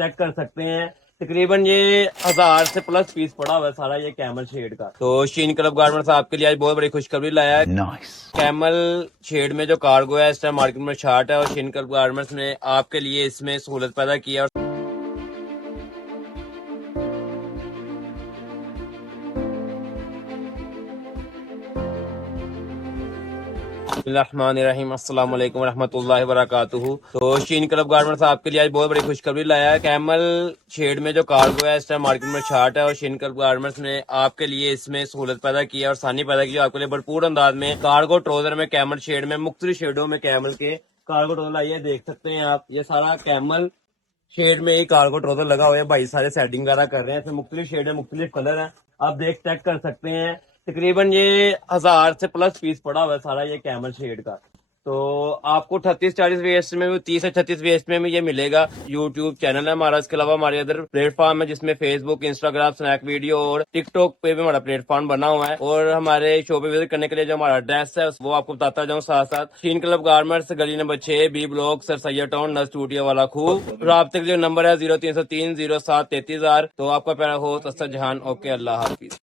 Check कर सकते हैं। तकरीबन ये 1000 से प्लस पीस पड़ा हुआ है सारा ये कैमल शेड का। तो शीन क्लब गारमेंट्स आपके लिए आज बहुत बड़ी खुशखबरी लाया है। Nice. कैमल शेड में जो कार्गो है इस टाइम मार्केट में शार्ट है और शीन क्लब गारमेंट्स ने आपके लिए इसमें सहूलत पैदा की है। बिस्मिल्लाहिर्रहमानिर्रहीम, अस्सलाम वालेकुम रहमतुल्लाहि व बरकातुहू। तो शीन क्लब गारमेंट्स आपके लिए आज बहुत बड़ी खुशखबरी लाया है। कैमल शेड में जो कार्गो है इस टाइम मार्केट में शार्ट है और शीन क्लब गारमेंट्स ने आपके लिए इसमें सहूलत पैदा की है और आसानी पैदा की है। आपके लिए भरपूर अंदाज में कार्गो ट्राउजर में कैमल शेड में मुख्तलिफ शेडों में कैमल के कार्गो ट्राउजर आइए देख सकते हैं आप। ये सारा कैमल शेड में ही कार्गो ट्राउजर लगा हुआ है। भाई सारे सेटिंग वगैरह कर रहे हैं। इसमें मुख्तलिफ शेड है, मुख्तलिफ कलर है, आप देख चेक कर सकते हैं। तकरीबन ये 1000 से प्लस पीस पड़ा हुआ है सारा ये कैमल शेड का। तो आपको 38-40 वेस्ट में भी 30 से 36 वेस्ट में भी ये मिलेगा। यूट्यूब चैनल है हमारा, इसके अलावा हमारे अदर प्लेटफॉर्म है जिसमें फेसबुक, इंस्टाग्राम, स्नैक वीडियो और टिकटॉक पे भी हमारा प्लेटफॉर्म बना हुआ है। और हमारे शो पे विजिट करने के लिए जो हमारा एड्रेस है वो आपको बताता जाऊँ साथ साथ। शीन क्लब गारमेंट्स, गली number 6, B block, Sir Syed Town, नस स्टूडियो वाला खूब। राब्ते के जो नंबर है 0303 07 33,000। तो आपका प्यारा होस्ट असद जहान। ओके, अल्लाह हाफिज।